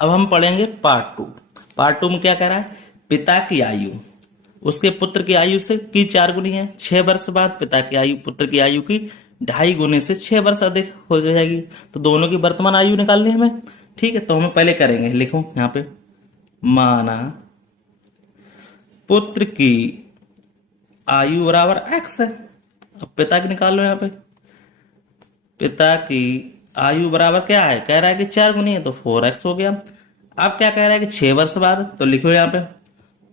अब हम पढ़ेंगे पार्ट टू। पार्ट टू में क्या कह रहा है, पिता की आयु उसके पुत्र की आयु से की 4 गुनी है। 6 वर्ष बाद पिता की आयु पुत्र की आयु की 2.5 गुने से 6 वर्ष अधिक हो जाएगी। तो दोनों की वर्तमान आयु निकालनी है हमें। ठीक है, तो हमें पहले करेंगे, लिखो यहाँ पे, माना पुत्र की आयु बराबर एक्स है। अब पिता की निकाल लो यहाँ पे। पिता की आयु बराबर क्या है, कह रहा है कि 4 गुनी है तो 4x हो गया। अब क्या कह रहा है कि 6 वर्ष बाद, तो लिखो यहाँ पे,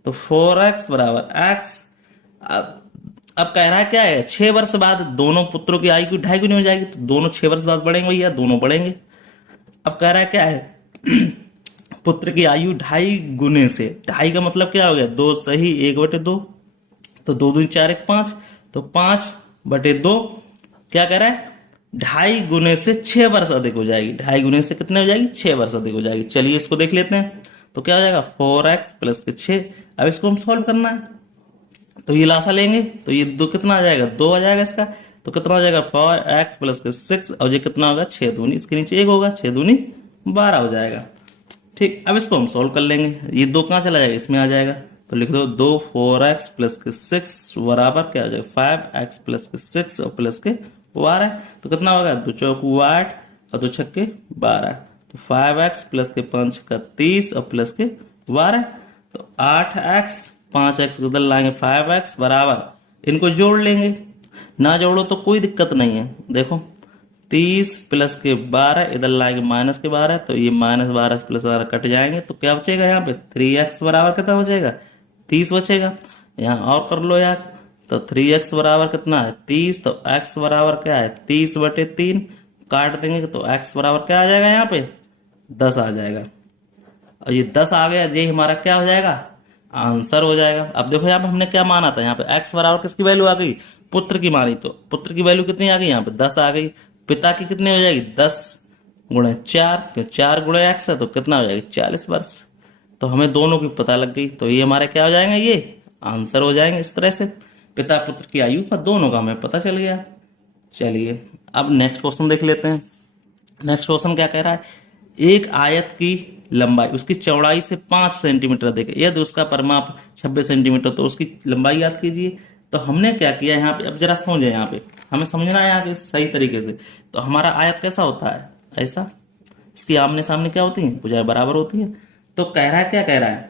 तो 4x बराबर x। अब कह रहा है क्या है, 6 वर्ष बाद दोनों पुत्रों की आयु की 2.5 गुनी हो जाएगी, तो दोनों 6 वर्ष बाद बढ़ेंगे भैया, दोनों बढ़ेंगे। अब कह रहा है क्या है पुत्र की आयु 2.5 गुने से, 2.5 का मतलब क्या हो गया, 2 सही 1/2, तो 2 दूनी 4 1 5, तो 5/2 क्या कह रहा है, 2.5 गुने से 6 वर्ष अधिक हो जाएगी। 2.5 गुने से कितने हो जाएगी, 6 वर्ष अधिक हो जाएगी। चलिए इसको देख लेते हैं, तो क्या हो जाएगा 4x प्लस के 6। अब इसको हम सॉल्व करना है, तो ये लासा लेंगे तो ये दो कितना आ जाएगा, 2 आ जाएगा इसका, तो कितना हो जाएगा 4x प्लस के 6, और ये कितना होगा 6 दूनी, इसके नीचे 1 होगा, 6 दूनी 12 हो जाएगा। ठीक, अब इसको हम सॉल्व कर लेंगे, ये 2 कहाँ चला जाएगा, इसमें आ जाएगा, तो लिख दो 2 4x प्लस के 6 बराबर क्या हो जाएगा 5x प्लस के 6 और प्लस के 12, तो कितना होगा 2 चौकू 8 और 2 छक्के 12, तो 5x प्लस के 5 का 30 और प्लस के 12, तो 8x 5x बदल लाएंगे 5x बराबर, इनको जोड़ लेंगे, ना जोड़ो तो कोई दिक्कत नहीं है। देखो 30 प्लस के 12 इधर लाएंगे माइनस के 12, तो ये -12 प्लस 12 कट जाएंगे, तो क्या बचेगा यहाँ पे 3x बराबर कितना हो जाएगा 30 बचेगा। यहाँ और कर लो यार, तो 3x बराबर कितना है 30, तो x बराबर क्या है 30/3, काट देंगे तो x बराबर क्या आ जाएगा यहाँ पे 10 आ जाएगा। और ये 10 आ गया, ये हमारा क्या हो जाएगा आंसर हो जाएगा। अब देखो यहाँ पे हमने क्या माना था, यहाँ पे x बराबर किसकी वैल्यू आ गई, पुत्र की मानी, तो पुत्र की वैल्यू कितनी आ गई यहाँ पे 10 आ गई। पिता की कितनी हो जाएगी 10 × 4, 4 × x है तो कितना हो जाएगी 40 वर्ष। तो हमें दोनों की पता लग गई, तो ये हमारे क्या हो जाएंगे, ये आंसर हो जाएंगे। इस तरह से पिता पुत्र की आयु का दोनों का हमें पता चल गया। चलिए अब नेक्स्ट क्वेश्चन देख लेते हैं। नेक्स्ट क्वेश्चन क्या कह रहा है, एक आयत की लंबाई उसकी चौड़ाई से 5 सेंटीमीटर अधिक है, यदि उसका परिमाप 26 सेंटीमीटर, तो उसकी लंबाई याद कीजिए। तो हमने क्या किया यहाँ पे, अब जरा समझे, यहाँ पे हमें समझना है यहाँ पे सही तरीके से। तो हमारा आयत कैसा होता है, ऐसा, इसकी आमने सामने क्या होती है, भुजाएं बराबर होती है। तो कह रहा है क्या कह रहा है,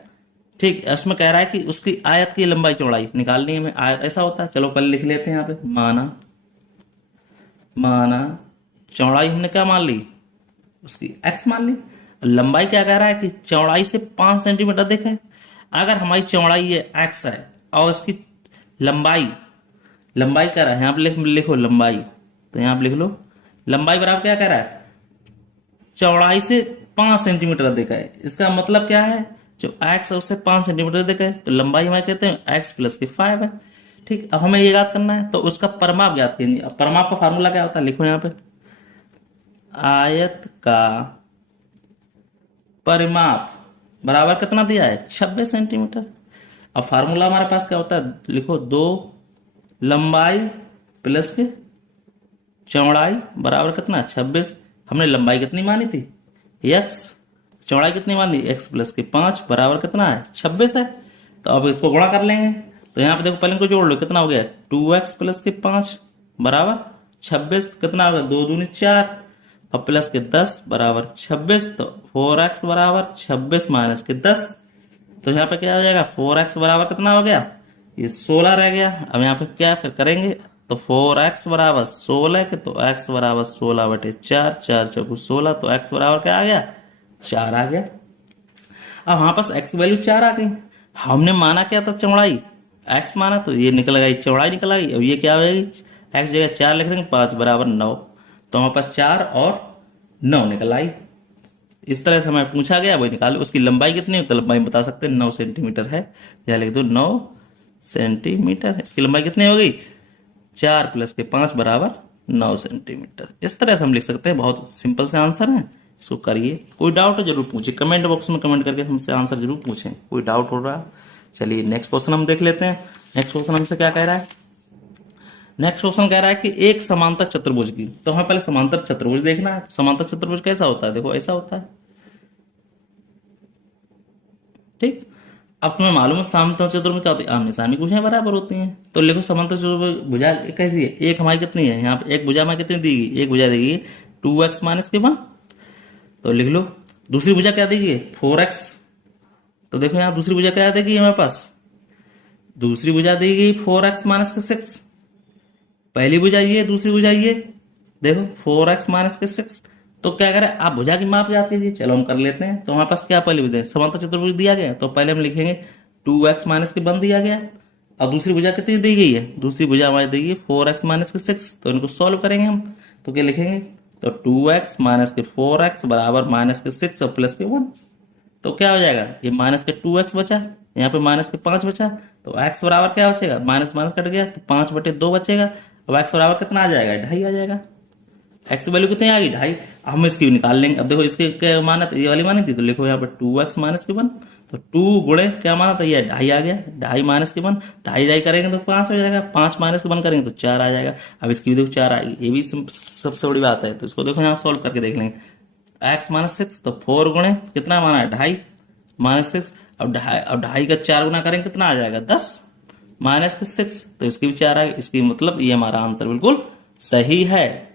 ठीक, इसमें कह रहा है कि उसकी आयत की लंबाई चौड़ाई निकालनी है हमें, आयत ऐसा होता है। चलो पहले लिख लेते हैं यहाँ पे, माना माना चौड़ाई हमने क्या मान ली, उसकी x मान ली। लंबाई क्या कह रहा है कि चौड़ाई से 5 सेंटीमीटर अधिक है। अगर हमारी चौड़ाई ये x है और इसकी लंबाई लंबाई कह रहा है, यहाँ पे लिखो लंबाई, तो यहाँ पे लिख लो लंबाई बराबर क्या कह रहा है, चौड़ाई से 5 सेंटीमीटर अधिक है। इसका मतलब क्या है, जो x है उससे 5 सेंटीमीटर अधिक है, तो लंबाई हमारे कहते हैं x प्लस के 5 है। ठीक, अब हमें ये याद करना है, तो उसका परिमाप याद कीजिए। अब परिमाप का फार्मूला क्या होता है, लिखो यहाँ पे, आयत का परिमाप बराबर कितना दिया है 26 सेंटीमीटर। अब फार्मूला हमारे पास क्या होता है, लिखो 2 लंबाई प्लस के चौड़ाई बराबर कितना 26। हमने लंबाई कितनी मानी थी x, चौड़ाई कितनी मानी x प्लस के 5 बराबर कितना है 26 है। तो अब इसको गुणा कर लेंगे, तो यहाँ पे देखो पहले इनको जोड़ लो, कितना हो गया 2x प्लस के 5 बराबर 26, कितना होगा 2 दूनी 4 और प्लस के 10 बराबर 26, तो 4x बराबर 26 माइनस के 10, तो यहाँ पे क्या हो जाएगा 4x बराबर कितना हो गया, ये 16 रह गया। अब यहाँ पे क्या फिर करेंगे, तो 4x बराबर 16 के, तो x बराबर 16/4, 4 चौकू 16, तो x बराबर क्या आ गया 4 आ गया। अब हमारे पास x वैल्यू 4 आ गई। हमने माना क्या था चौड़ाई, x माना, तो ये निकल गई चौड़ाई निकल गई। अब ये क्या हो जाएगी, x जगह 4 लिख देंगे, 5 बराबर 9, तो हमारे पास 4 और 9 निकल आई। इस तरह से हमें पूछा गया वही निकालो। उसकी लंबाई कितनी है, तो लंबाई बता सकते हैं 9 सेंटीमीटर है, यह लिख दो 9 सेंटीमीटर। इसकी लंबाई कितनी हो गई 4 प्लस के 5 बराबर 9 सेंटीमीटर। इस तरह से हम लिख सकते हैं, बहुत सिंपल से आंसर है। इसको करिए, कोई डाउट हो जरूर पूछिए, कमेंट बॉक्स में कमेंट करके हमसे आंसर जरूर पूछें, कोई डाउट हो रहा है। चलिए नेक्स्ट क्वेश्चन हम देख लेते हैं। नेक्स्ट क्वेश्चन हमसे क्या कह रहा है, नेक्स्ट क्वेश्चन कह रहा है कि एक समांतर चतुर्भुज की, तो हमें पहले समांतर चतुर्भुज देखना है। समांतर चतुर्भुज कैसा होता है, देखो ऐसा होता है, ठीक। अब तुम्हें मालूम है समांतर चतुर्भुज में क्या होती है, आमने सामने भुजाएं बराबर होती हैं। तो लिखो समांतर चतुर्भुज भुजा कैसी है, एक हमारी कितनी है यहाँ पे, एक भुजा हमारी कितनी दी गई, एक भुजा दी गई 2x-1। तो लिख लो दूसरी भुजा क्या दी गई, 4x। तो देखो यहाँ दूसरी भुजा क्या देगी हमारे पास, दूसरी भुजा दी गई 4x-6। पहली भुजा ये, दूसरी भुजा ये, देखो 4x-6। तो क्या करें, आप भुजा की माप याद कीजिए। चलो हम कर लेते हैं। तो हमारे पास क्या पहली भुजा, समांतर चतुर्भुज दिया गया है, तो पहले हम लिखेंगे 2x-1 दिया गया है। और दूसरी भुजा कितनी दी गई है, दूसरी भुजा हमारी दी गई है 4x-6। तो इनको सॉल्व करेंगे हम। तो क्या लिखेंगे, तो 2x-4x बराबर -6 और +1। तो क्या हो जाएगा, ये -2x बचा, यहाँ पे -5 बचा। तो x बराबर क्या बचेगा, माइनस माइनस कट गया तो 5/2 बचेगा। अब x बराबर कितना आ जाएगा, 2.5 आ जाएगा। x की वैल्यू कितनी आ गई, 2.5। अब हम इसकी भी निकाल लेंगे। अब देखो इसके क्या माना था, ये वाली मानी थी, तो लिखो यहाँ पे 2x-1। तो 2 गुणे क्या माना था, ये 2.5 आ गया। 2.5 -1, 2.5 करेंगे तो 5 हो जाएगा। 5 -1 करेंगे तो 4 आ जाएगा। अब इसकी भी देखो 4 आएगी, ये भी सबसे बड़ी बात है। तो इसको देखो यहाँ सोल्व करके देख लेंगे। x-6 तो 4 गुणे कितना माना है, 2.5 -6। अब 2.5 का 4 गुना करेंगे कितना आ जाएगा, 10 -6। तो इसकी भी 4 आ गई। इसकी मतलब ये हमारा आंसर बिल्कुल सही है।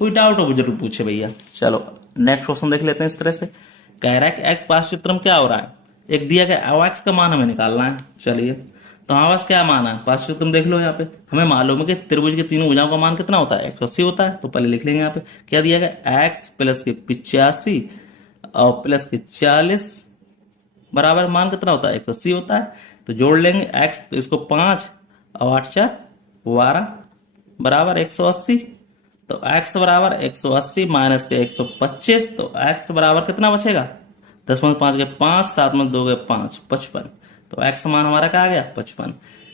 कोई डाउट हो जरूर पूछे भैया। चलो नेक्स्ट क्वेश्चन देख लेते हैं। इस तरह से कह रहा है कि एक पास चित्र में क्या हो रहा है, एक दिया गया अब x का मान हमें निकालना है। चलिए तो हमारे पास क्या मान है, पास चित्र में देख लो। यहाँ पे हमें मालूम है कि त्रिभुज के तीनों भुजाओं का मान कितना होता है, 180 होता है। तो पहले लिख लेंगे यहाँ पे क्या दिया गया, x + 85 और +40 बराबर मान कितना होता है, 180 होता है। तो जोड़ लेंगे x, तो इसको 5 और 8 4 12 बराबर 180। तो x बराबर 180 माइनस के 125। तो x बराबर कितना बचेगा, 10 में 5 गए 5, 7 में 2 गए 5, 55। तो x मान हमारा क्या आ गया, 55।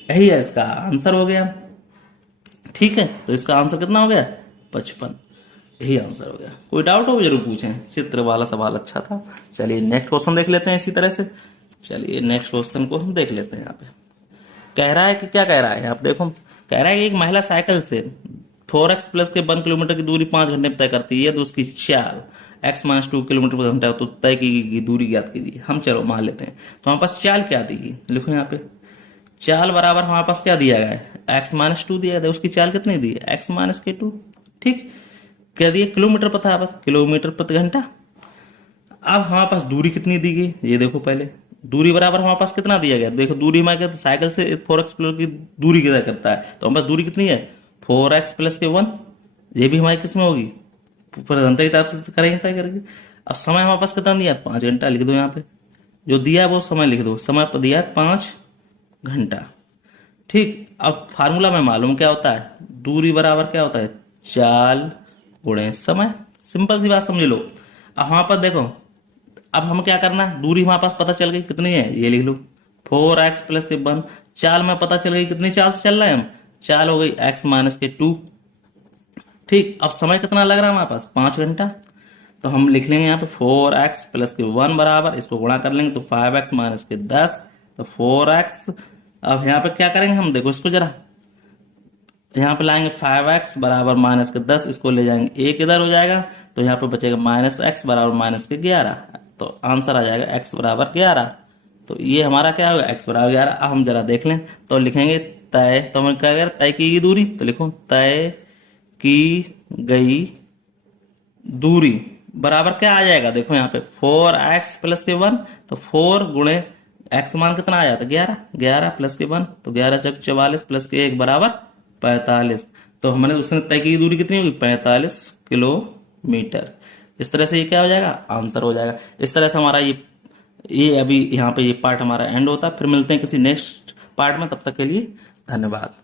यही है इसका आंसर हो गया। ठीक है, तो इसका आंसर कितना हो गया, 55। यही आंसर हो गया। कोई डाउट हो जरूर पूछें, चित्र वाला सवाल अच्छा था। चलिए नेक्स्ट क्वेश्चन देख लेते हैं इसी तरह से। चलिए नेक्स्ट क्वेश्चन को हम देख लेते हैं। यहाँ पे कह रहा है कि क्या कह रहा है, आप देखो कह रहा है कि एक महिला साइकिल से 4x + के 1 किलोमीटर की दूरी 5 घंटे में तय करती है। तो उसकी चाल x - 2 किलोमीटर पर घंटा, तो तय की दूरी ज्ञात कीजिए। हम चलो मान लेते हैं। तो हमारे पास चाल क्या दी गई, लिखो यहाँ पे चाल बराबर हमारे पास क्या दिया गया है, x - 2 दिया गया। उसकी चाल कितनी दी है, x - 2। ठीक, क्या दिया, किलोमीटर पर था, बस किलोमीटर प्रति घंटा। अब हमारे पास दूरी कितनी दी गई, ये देखो पहले दूरी बराबर हमारे पास कितना दिया गया, देखो दूरी हमारे क्या, साइकिल से 4x की दूरी कितना करता है। तो हमारे पास दूरी कितनी है, 4x + के 1। ये भी हमारी किसमें होगी, घंटे के टाइप से करेंगे तय करके। अब समय हमारे पास कितना दिया, 5 घंटा। लिख दो यहाँ पे जो दिया है वो समय लिख दो, समय पर दिया है 5 घंटा। ठीक, अब फार्मूला में मालूम क्या होता है, दूरी बराबर क्या होता है, चाल गुणे समय। सिंपल सी बात समझ लो। अब हमारे पास देखो, अब हम क्या करना है, दूरी हमारे पास पता चल गई कितनी है, ये लिख लो 4x + के 1। चाल में पता चल गई कितनी चाल से चल रहे हैं हम, चाल हो गई x - के 2। ठीक, अब समय कितना लग रहा है हमारे पास, 5 घंटा। तो हम लिख लेंगे यहाँ पे 4x + के 1 बराबर, इसको गुणा कर लेंगे तो 5x - के 10। तो 4x, अब यहाँ पे क्या करेंगे हम, देखो इसको जरा यहाँ पे लाएंगे 5x बराबर -10, इसको ले जाएंगे 1 इधर हो जाएगा। तो यहाँ पे बचेगा -x बराबर -11। तो आंसर आ जाएगा x बराबर 11। तो ये हमारा क्या होगा, x बराबर 11। अब हम जरा देख लें तो लिखेंगे तय, तो हम क्या करें, तय की गई दूरी। तो लिखो तय की गई दूरी बराबर क्या आ जाएगा, देखो यहाँ पे 4x + के 1। तो 4 गुणे x मान कितना आ जाता है, 11। 11 + के 1, तो 11 × 44 + के 1 बराबर 45। तो हमने उसने तय की दूरी कितनी होगी, 45 किलोमीटर। इस तरह से ये क्या हो जाएगा, आंसर हो जाएगा। इस तरह से हमारा ये अभी यहाँ पे ये पार्ट हमारा एंड होता है। फिर मिलते हैं किसी नेक्स्ट पार्ट में, तब तक के लिए धन्यवाद।